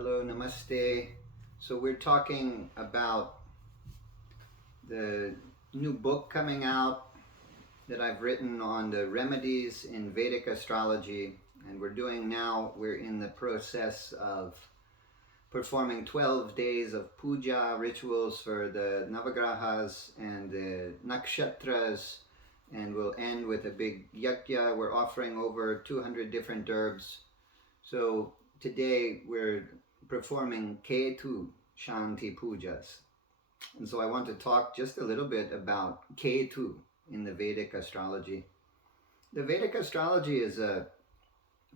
Hello, namaste. So we're talking about the new book coming out that I've written on the remedies in Vedic astrology, and we're in the process of performing 12 days of puja rituals for the Navagrahas and the Nakshatras, and we'll end with a big yajna. We're offering over 200 different herbs. So today we're performing Ketu Shanti Pujas. And so I want to talk just a little bit about Ketu in the Vedic astrology. The Vedic astrology is a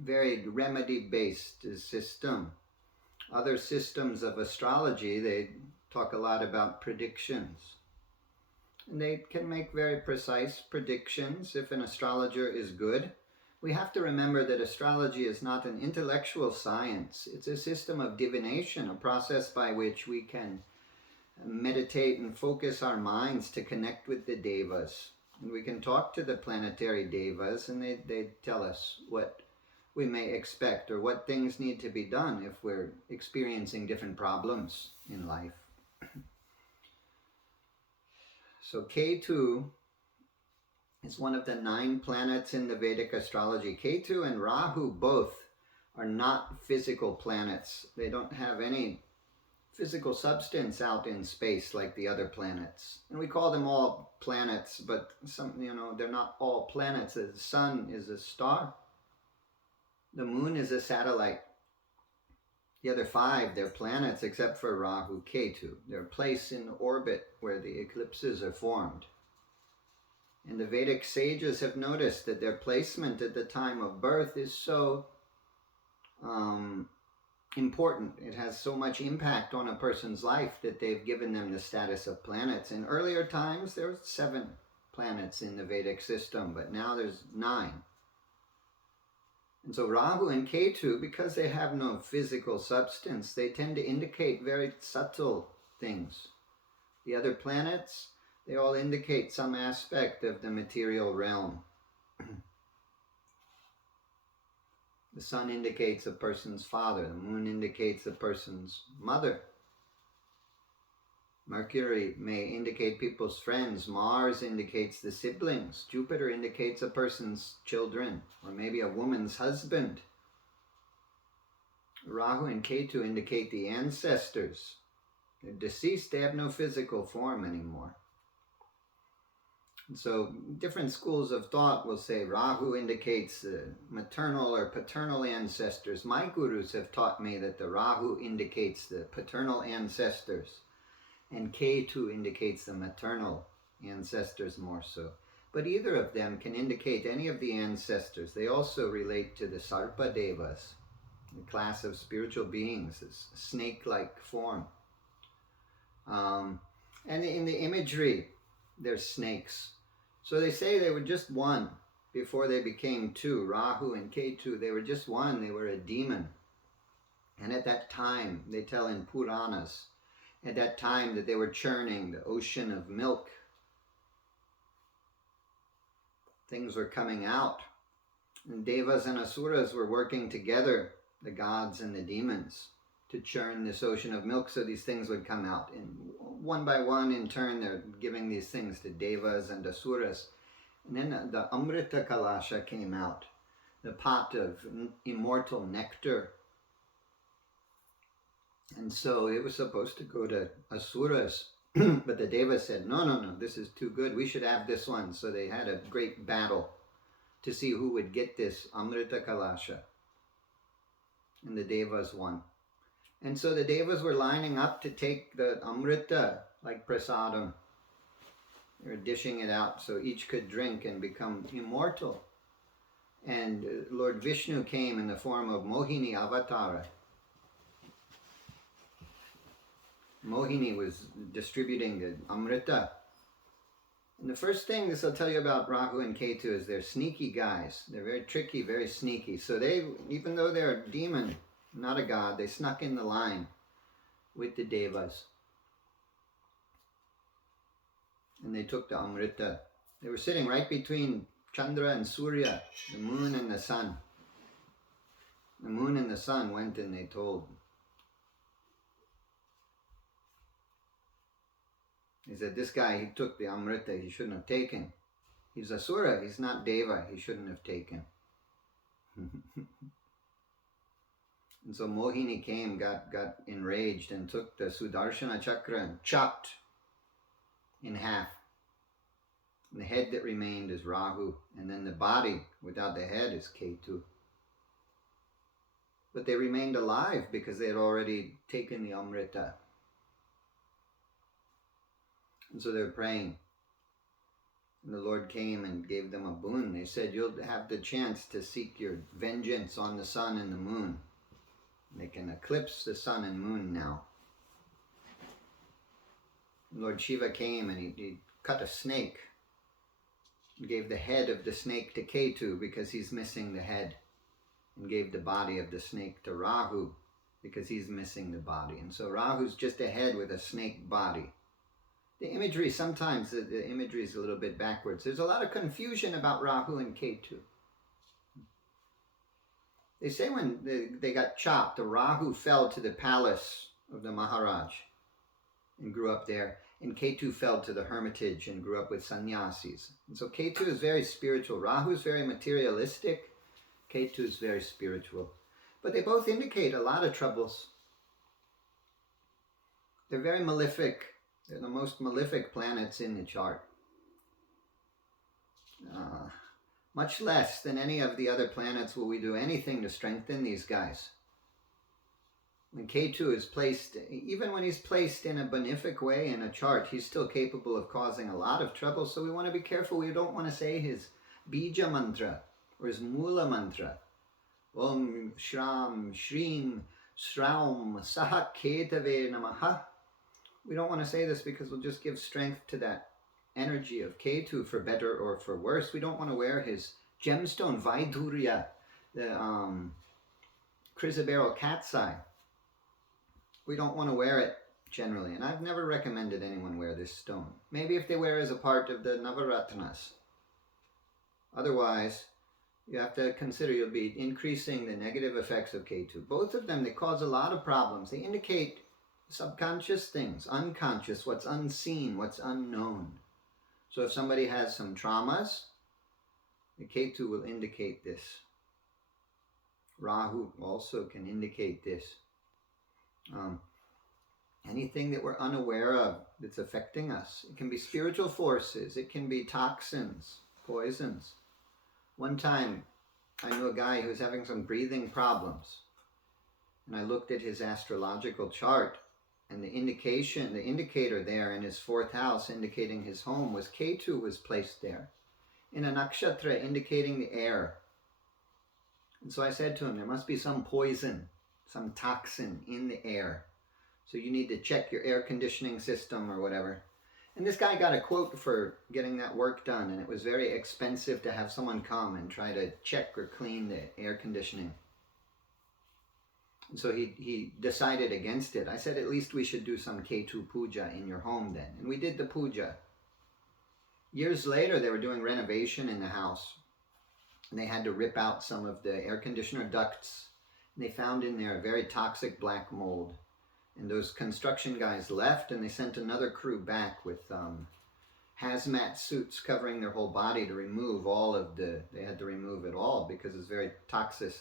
very remedy-based system. Other systems of astrology, they talk a lot about predictions. And they can make very precise predictions if an astrologer is good. We have to remember that astrology is not an intellectual science. It's a system of divination, a process by which we can meditate and focus our minds to connect with the devas. And we can talk to the planetary devas, and they tell us what we may expect or what things need to be done if we're experiencing different problems in life. So Ketu is one of the 9 planets in the Vedic astrology. Ketu and Rahu both are not physical planets. They don't have any physical substance out in space like the other planets. And we call them all planets, but they're not all planets. The sun is a star. The moon is a satellite. The other 5, they're planets except for Rahu, Ketu. They're placed in orbit where the eclipses are formed. And the Vedic sages have noticed that their placement at the time of birth is so important. It has so much impact on a person's life that they've given them the status of planets. In earlier times, there were 7 planets in the Vedic system, but now there's 9. And so Rahu and Ketu, because they have no physical substance, they tend to indicate very subtle things. The other planets, they all indicate some aspect of the material realm. The sun indicates a person's father. The moon indicates a person's mother. Mercury may indicate people's friends. Mars indicates the siblings. Jupiter indicates a person's children, or maybe a woman's husband. Rahu and Ketu indicate the ancestors. They're deceased. They have no physical form anymore. So different schools of thought will say Rahu indicates maternal or paternal ancestors. My gurus have taught me that the Rahu indicates the paternal ancestors and Ketu indicates the maternal ancestors more so. But either of them can indicate any of the ancestors. They also relate to the Sarpa Devas, the class of spiritual beings, this snake-like form. And in the imagery, there's snakes. So they say they were just one before they became 2. Rahu and Ketu, they were just one. They were a demon. And at that time, they tell in Puranas, at that time that they were churning the ocean of milk. Things were coming out. And Devas and Asuras were working together, the gods and the demons, to churn this ocean of milk so these things would come out. And one by one, in turn, they're giving these things to Devas and Asuras. And then the Amrita Kalasha came out, the pot of immortal nectar. And so it was supposed to go to Asuras, but the Devas said, no, this is too good. We should have this one. So they had a great battle to see who would get this Amrita Kalasha. And the Devas won. And so the Devas were lining up to take the Amrita, like prasadam. They were dishing it out so each could drink and become immortal. And Lord Vishnu came in the form of Mohini Avatara. Mohini was distributing the Amrita. And the first thing this will tell you about Rahu and Ketu is they're sneaky guys. They're very tricky, very sneaky. So they, even though they're a demon, not a god, they snuck in the line with the Devas. And they took the Amrita. They were sitting right between Chandra and Surya, the moon and the sun. The moon and the sun went and they told He said, this guy, he took the Amrita he shouldn't have taken. He's Asura, he's not Deva, he shouldn't have taken. And so Mohini came, got enraged and took the Sudarshana Chakra and chopped in half. And the head that remained is Rahu, and then the body without the head is Ketu. But they remained alive because they had already taken the Amrita. And so they were praying. And the Lord came and gave them a boon. They said, you'll have the chance to seek your vengeance on the sun and the moon. They can eclipse the sun and moon now. Lord Shiva came and he cut a snake. He gave the head of the snake to Ketu because he's missing the head. And gave the body of the snake to Rahu because he's missing the body. And so Rahu's just a head with a snake body. The imagery, sometimes the imagery is a little bit backwards. There's a lot of confusion about Rahu and Ketu. They say when they got chopped, the Rahu fell to the palace of the Maharaj and grew up there. And Ketu fell to the hermitage and grew up with sannyasis. And so Ketu is very spiritual. Rahu is very materialistic. Ketu is very spiritual. But they both indicate a lot of troubles. They're very malefic. They're the most malefic planets in the chart. Much less than any of the other planets will we do anything to strengthen these guys. When Ketu is placed, even when he's placed in a benefic way in a chart, he's still capable of causing a lot of trouble. So we want to be careful. We don't want to say his bija mantra or his mula mantra. Om Shram Shrim Sraum Saha Ketave Namaha. We don't want to say this because we'll just give strength to that energy of Ketu for better or for worse. We don't want to wear his gemstone Vaidurya, the chrysoberyl cat's eye. We don't want to wear it generally, and I've never recommended anyone wear this stone. Maybe if they wear it as a part of the Navaratnas. Otherwise, you have to consider you'll be increasing the negative effects of Ketu. Both of them, they cause a lot of problems. They indicate subconscious things, unconscious, what's unseen, what's unknown. So if somebody has some traumas, the Ketu will indicate this. Rahu also can indicate this. Anything that we're unaware of that's affecting us. It can be spiritual forces. It can be toxins, poisons. One time, I knew a guy who was having some breathing problems. And I looked at his astrological chart. And the indicator there in his fourth house indicating his home was Ketu was placed there. In a nakshatra indicating the air. And so I said to him, there must be some poison, some toxin in the air. So you need to check your air conditioning system or whatever. And this guy got a quote for getting that work done, and it was very expensive to have someone come and try to check or clean the air conditioning. And so he decided against it. I said, at least we should do some Ketu puja in your home then. And we did the puja. Years later, they were doing renovation in the house. And they had to rip out some of the air conditioner ducts. And they found in there a very toxic black mold. And those construction guys left, and they sent another crew back with hazmat suits covering their whole body to remove all of they had to remove it all because it's very toxic,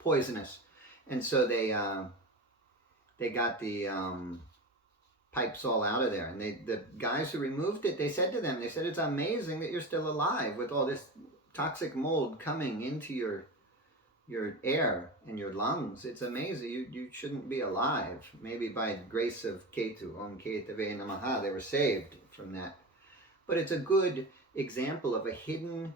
poisonous. And so they got the pipes all out of there. And the guys who removed it, they said to them, it's amazing that you're still alive with all this toxic mold coming into your air and your lungs. It's amazing. You shouldn't be alive. Maybe by grace of Ketu, Om Ketave Namaha, they were saved from that. But it's a good example of a hidden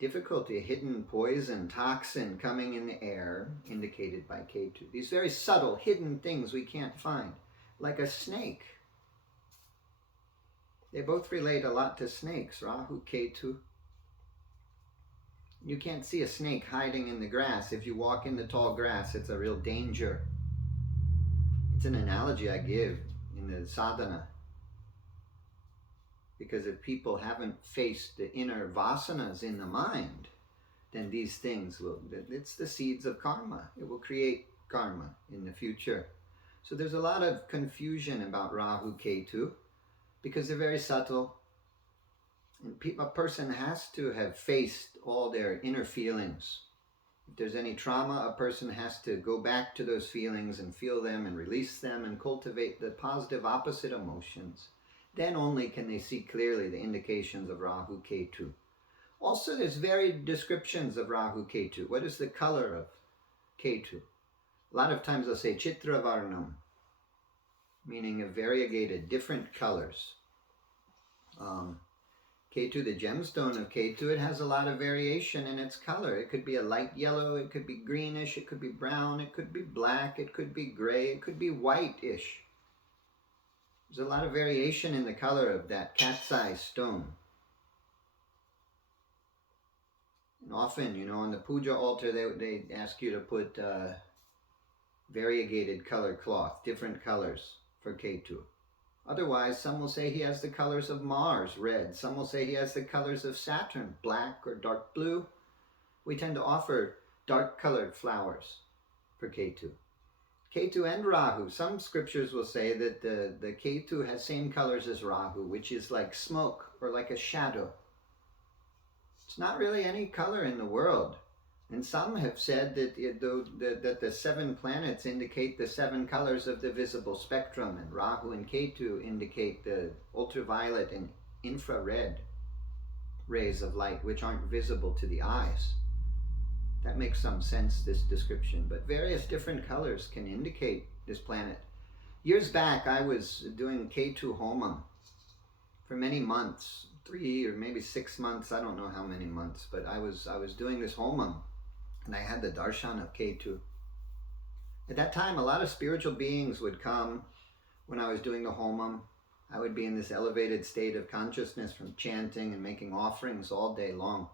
difficulty, a hidden poison, toxin coming in the air, indicated by Ketu. These very subtle, hidden things we can't find, like a snake. They both relate a lot to snakes, Rahu, Ketu. You can't see a snake hiding in the grass. If you walk in the tall grass, it's a real danger. It's an analogy I give in the sadhana. Because if people haven't faced the inner vasanas in the mind, then these things it's the seeds of karma. It will create karma in the future. So there's a lot of confusion about Rahu Ketu because they're very subtle. And a person has to have faced all their inner feelings. If there's any trauma, a person has to go back to those feelings and feel them and release them and cultivate the positive opposite emotions. Then only can they see clearly the indications of Rahu Ketu. Also, there's varied descriptions of Rahu Ketu. What is the color of Ketu? A lot of times they'll say Chitra Varnam, meaning a variegated, different colors. Ketu, the gemstone of Ketu, it has a lot of variation in its color. It could be a light yellow, it could be greenish, it could be brown, it could be black, it could be gray, it could be whitish. There's a lot of variation in the color of that cat's eye stone. And often, on the puja altar, they ask you to put variegated color cloth, different colors for Ketu. Otherwise, some will say he has the colors of Mars, red. Some will say he has the colors of Saturn, black or dark blue. We tend to offer dark colored flowers for Ketu. Ketu and Rahu. Some scriptures will say that the Ketu has same colors as Rahu, which is like smoke or like a shadow. It's not really any color in the world. And some have said that the 7 planets indicate the 7 colors of the visible spectrum, and Rahu and Ketu indicate the ultraviolet and infrared rays of light, which aren't visible to the eyes. That makes some sense, this description. But various different colors can indicate this planet. Years back, I was doing Ketu Homam for many months, 3 or maybe 6 months, I don't know how many months, but I was doing this Homam. And I had the darshan of Ketu. At that time, a lot of spiritual beings would come when I was doing the homam. I would be in this elevated state of consciousness from chanting and making offerings all day long.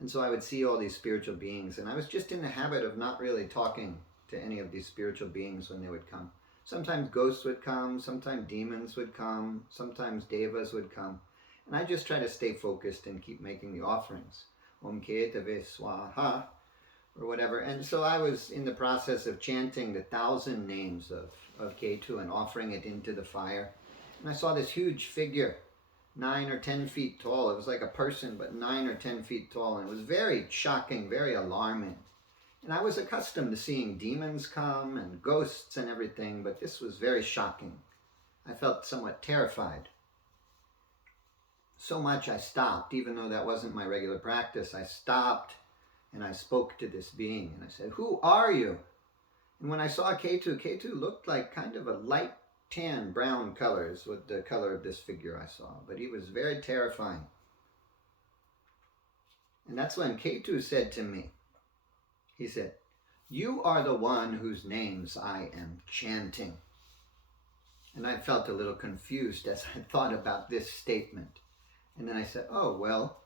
And so I would see all these spiritual beings. And I was just in the habit of not really talking to any of these spiritual beings when they would come. Sometimes ghosts would come, sometimes demons would come, sometimes devas would come. And I just try to stay focused and keep making the offerings. Om Ketave Swaha, or whatever. And so I was in the process of chanting the 1,000 names of Ketu and offering it into the fire. And I saw this huge figure, 9 or 10 feet tall. It was like a person, but 9 or 10 feet tall. And it was very shocking, very alarming. And I was accustomed to seeing demons come and ghosts and everything, but this was very shocking. I felt somewhat terrified. So much I stopped, even though that wasn't my regular practice. I stopped. And I spoke to this being and I said, "Who are you?" And when I saw Ketu looked like kind of a light tan brown color is what the color of this figure I saw. But he was very terrifying. And that's when Ketu said to me, he said, "You are the one whose names I am chanting." And I felt a little confused as I thought about this statement. And then I said, "Oh, well,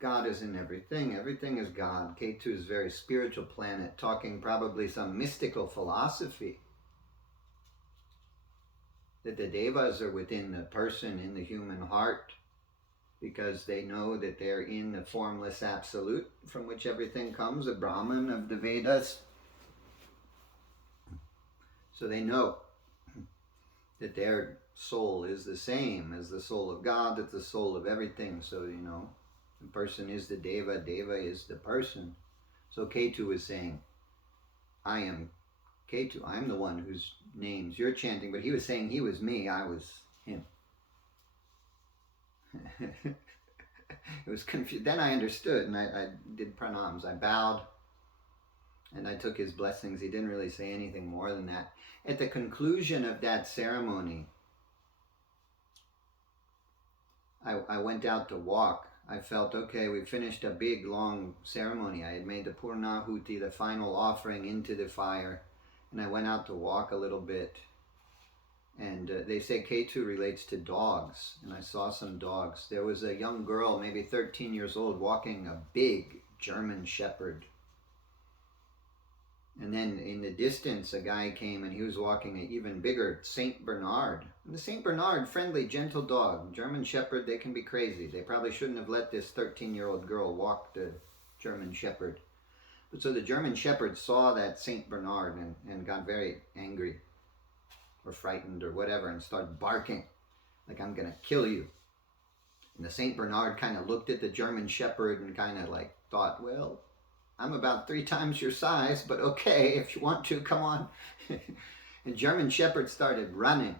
God is in everything. Everything is God." Ketu is a very spiritual planet, talking probably some mystical philosophy. That the devas are within the person, in the human heart, because they know that they're in the formless absolute from which everything comes, the Brahman of the Vedas. So they know that their soul is the same as the soul of God, that's the soul of everything. So, the person is the deva, deva is the person. So Ketu is saying, "I am Ketu, I'm the one whose names you're chanting," but he was saying he was me, I was him. It was confused. Then I understood, and I did pranams. I bowed, and I took his blessings. He didn't really say anything more than that. At the conclusion of that ceremony, I went out to walk. I felt, okay, we finished a big, long ceremony. I had made the Purnahuti, the final offering, into the fire. And I went out to walk a little bit. And they say Ketu relates to dogs. And I saw some dogs. There was a young girl, maybe 13 years old, walking a big German Shepherd. And then in the distance, a guy came and he was walking an even bigger Saint Bernard. And the Saint Bernard, friendly, gentle dog. German Shepherd, they can be crazy. They probably shouldn't have let this 13-year-old girl walk the German Shepherd. But so the German Shepherd saw that Saint Bernard and got very angry. or frightened or whatever and start barking like I'm going to kill you. And the St. Bernard kind of looked at the German Shepherd and kind of like thought, well, I'm about 3 times your size, but okay, if you want to, come on. And German Shepherd started running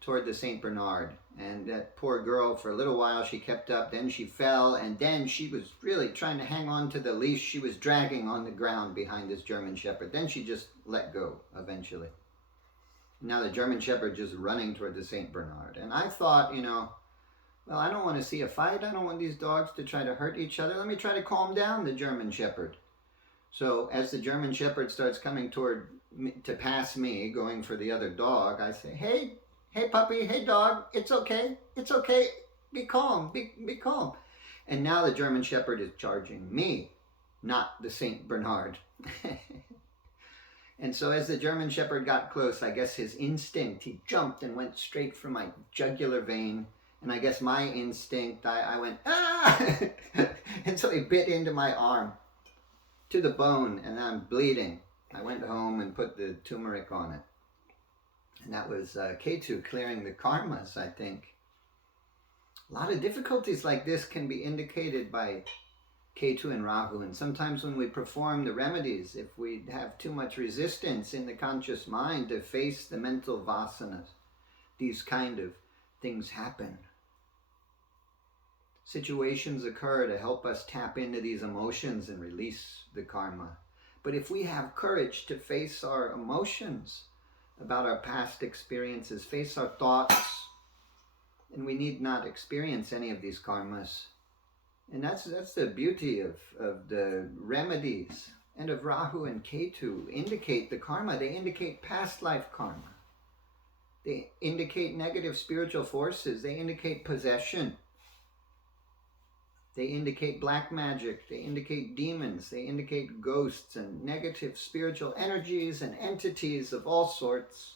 toward the St. Bernard. And that poor girl, for a little while, she kept up. Then she fell, and then she was really trying to hang on to the leash she was dragging on the ground behind this German Shepherd. Then she just let go eventually. Now the German Shepherd just running toward the St. Bernard. And I thought, well, I don't want to see a fight. I don't want these dogs to try to hurt each other. Let me try to calm down the German Shepherd. So as the German Shepherd starts coming toward me, to pass me, going for the other dog, I say, hey puppy, hey dog, it's okay, be calm, be calm. And now the German Shepherd is charging me, not the St. Bernard. And so as the German Shepherd got close, I guess his instinct, he jumped and went straight for my jugular vein. And I guess my instinct, I went, ah! And so he bit into my arm to the bone, and I'm bleeding. I went home and put the turmeric on it. And that was Ketu clearing the karmas, I think. A lot of difficulties like this can be indicated by Ketu and Rahu. And sometimes when we perform the remedies, if we have too much resistance in the conscious mind to face the mental vasanas, these kind of things happen. Situations occur to help us tap into these emotions and release the karma. But if we have courage to face our emotions about our past experiences, face our thoughts, and we need not experience any of these karmas. And that's the beauty of the remedies and of Rahu and Ketu. Indicate the karma. They indicate past life karma. They indicate negative spiritual forces. They indicate possession. They indicate black magic. They indicate demons. They indicate ghosts and negative spiritual energies and entities of all sorts.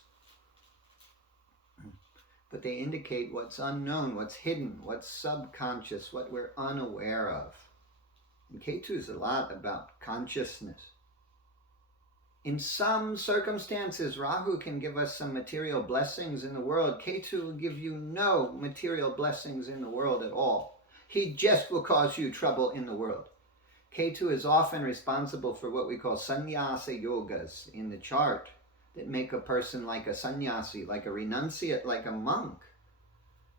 But they indicate what's unknown, what's hidden, what's subconscious, what we're unaware of. And Ketu is a lot about consciousness. In some circumstances, Rahu can give us some material blessings in the world. Ketu will give you no material blessings in the world at all. He just will cause you trouble in the world. Ketu is often responsible for what we call sannyasa yogas in the chart that make a person like a sannyasi, like a renunciate, like a monk.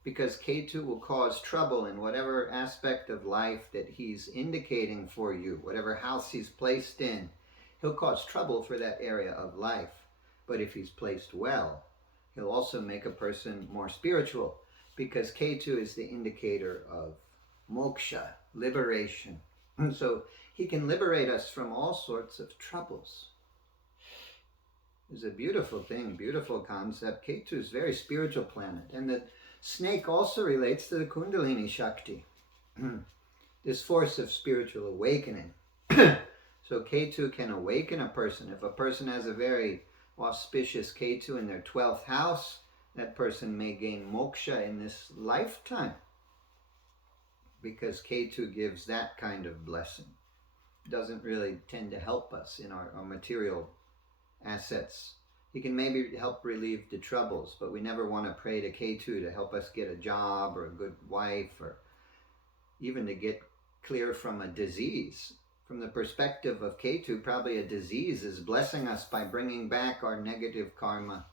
Because Ketu will cause trouble in whatever aspect of life that he's indicating for you, whatever house he's placed in. He'll cause trouble for that area of life. But if he's placed well, he'll also make a person more spiritual, because Ketu is the indicator of moksha, liberation. And so he can liberate us from all sorts of troubles. It's a beautiful thing, beautiful concept. Ketu is a very spiritual planet. And the snake also relates to the Kundalini Shakti, this force of spiritual awakening. So Ketu can awaken a person. If a person has a very auspicious Ketu in their 12th house, that person may gain moksha in this lifetime, because Ketu gives that kind of blessing. It doesn't really tend to help us in our material assets. He can maybe help relieve the troubles, but we never want to pray to Ketu to help us get a job or a good wife, or even to get clear from a disease. From the perspective of Ketu, probably a disease is blessing us by bringing back our negative karma.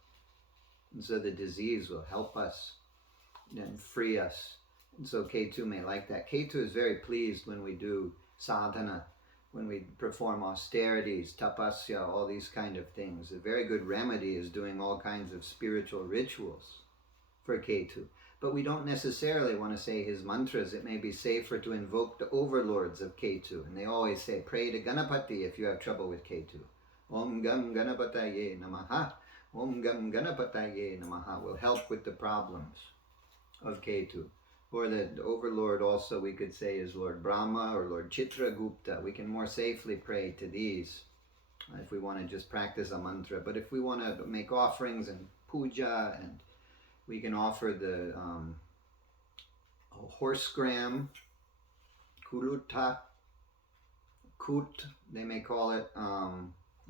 And so the disease will help us and free us. And so Ketu may like that. Ketu is very pleased when we do sadhana, when we perform austerities, tapasya, all these kind of things. A very good remedy is doing all kinds of spiritual rituals for Ketu. But we don't necessarily want to say his mantras. It may be safer to invoke the overlords of Ketu. And they always say, pray to Ganapati if you have trouble with Ketu. Om Gam Ganapataye Namaha. Om Gam Ganapataye Namaha will help with the problems of Ketu. Or the overlord also we could say is Lord Brahma or Lord Chitragupta. We can more safely pray to these if we want to just practice a mantra. But if we want to make offerings and puja, and we can offer the horse gram, kuluta, kut, they may call it,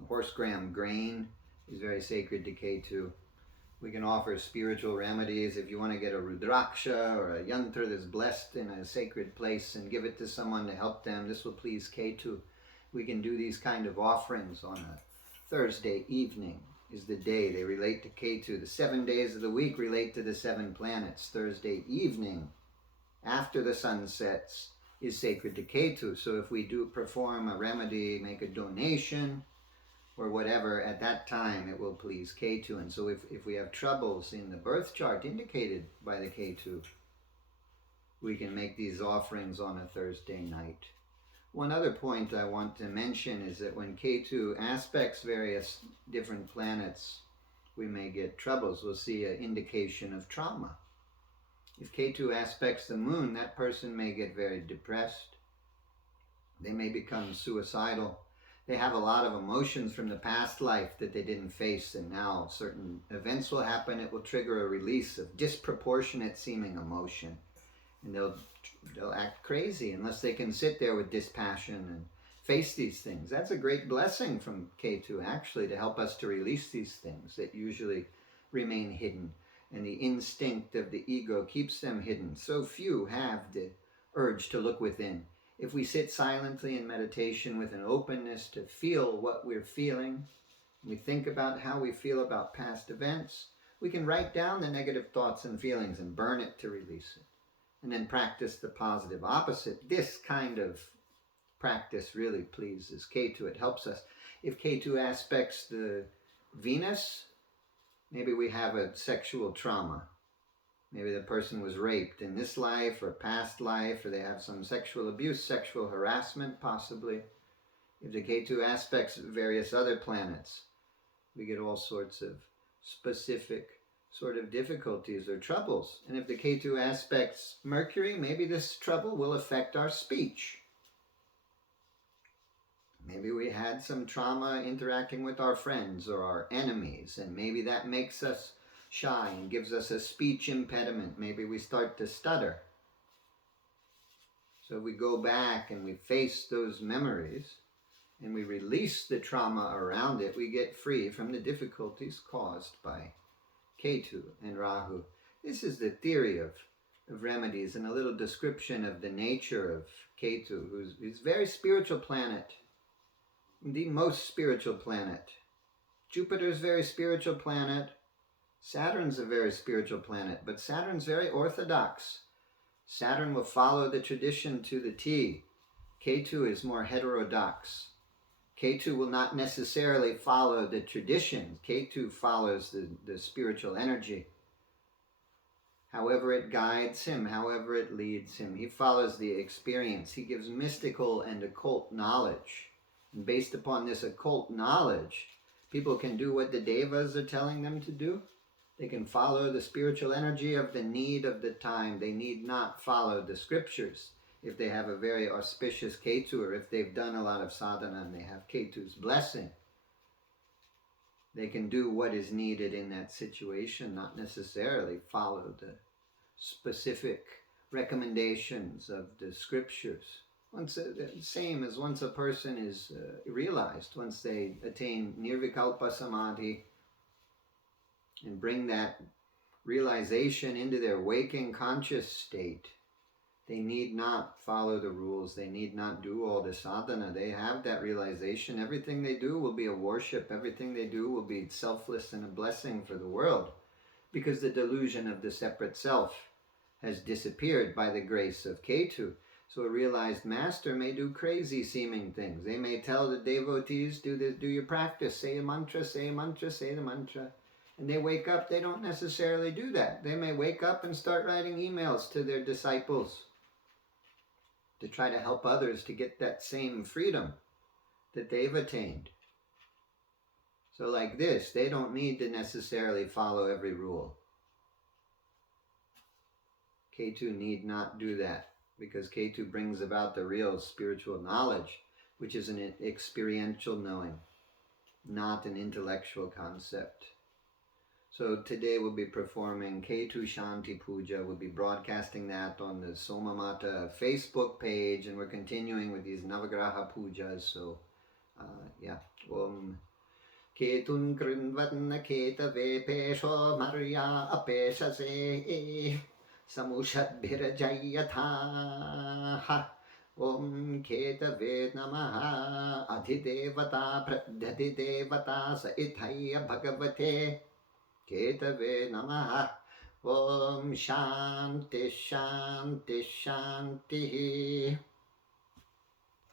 horse gram grain is very sacred to Ketu. We can offer spiritual remedies. If you want to get a rudraksha or a yantra that's blessed in a sacred place and give it to someone to help them, this will please Ketu. We can do these kind of offerings on a Thursday evening is the day. They relate to Ketu. The 7 days of the week relate to the 7 planets. Thursday evening, after the sun sets, is sacred to Ketu. So if we do perform a remedy, make a donation, or whatever, at that time it will please Ketu. And so if we have troubles in the birth chart indicated by the Ketu, we can make these offerings on a Thursday night. One other point I want to mention is that when Ketu aspects various different planets, we may get troubles. We'll see an indication of trauma. If Ketu aspects the moon, that person may get very depressed. They may become suicidal. They have a lot of emotions from the past life that they didn't face, and now certain events will happen. It will trigger a release of disproportionate seeming emotion, and they'll act crazy unless they can sit there with dispassion and face these things. That's a great blessing from Ketu, actually, to help us to release these things that usually remain hidden, and the instinct of the ego keeps them hidden. So few have the urge to look within. If we sit silently in meditation with an openness to feel what we're feeling, we think about how we feel about past events, we can write down the negative thoughts and feelings and burn it to release it. And then practice the positive opposite. This kind of practice really pleases Ketu. It helps us. If Ketu aspects the Venus, maybe we have a sexual trauma. Maybe the person was raped in this life or past life, or they have some sexual abuse, sexual harassment possibly. If the Ketu aspects various other planets, we get all sorts of specific sort of difficulties or troubles. And if the Ketu aspects Mercury, maybe this trouble will affect our speech. Maybe we had some trauma interacting with our friends or our enemies, and maybe that makes us shy and gives us a speech impediment. Maybe we start to stutter. So we go back and we face those memories and we release the trauma around it. We get free from the difficulties caused by Ketu and Rahu. This is the theory of remedies and a little description of the nature of Ketu, who's a very spiritual planet, the most spiritual planet. Jupiter's a very spiritual planet. Saturn's a very spiritual planet, but Saturn's very orthodox. Saturn will follow the tradition to the T. Ketu is more heterodox. Ketu will not necessarily follow the tradition. Ketu follows the spiritual energy. However it guides him, however it leads him. He follows the experience. He gives mystical and occult knowledge. And based upon this occult knowledge, people can do what the devas are telling them to do. They can follow the spiritual energy of the need of the time. They need not follow the scriptures. If they have a very auspicious Ketu, or if they've done a lot of sadhana and they have Ketu's blessing, they can do what is needed in that situation, not necessarily follow the specific recommendations of the scriptures. Same as once a person is realized, once they attain nirvikalpa samadhi, and bring that realization into their waking conscious state, they need not follow the rules. They need not do all the sadhana. They have that realization. Everything they do will be a worship. Everything they do will be selfless and a blessing for the world, because the delusion of the separate self has disappeared by the grace of Ketu. So a realized master may do crazy seeming things. They may tell the devotees, do your practice, say a mantra, say a mantra, say the mantra. And they wake up, they don't necessarily do that. They may wake up and start writing emails to their disciples to try to help others to get that same freedom that they've attained. So like this, they don't need to necessarily follow every rule. Ketu need not do that, because Ketu brings about the real spiritual knowledge, which is an experiential knowing, not an intellectual concept. So today we'll be performing Ketu Shanti Puja. We'll be broadcasting that on the Somamata Facebook page, and we're continuing with these Navagraha Pujas. So, Om केतुन् कृण्वन् केतवे पेशो मर्या अपेशसे समुषद्भिरजयथाः ॐ केतवे नमः अधिदेवता प्रध्यधिदेवता स इथय्य भगवते केतवे नमः ॐ शान्ति शान्ति शान्तिः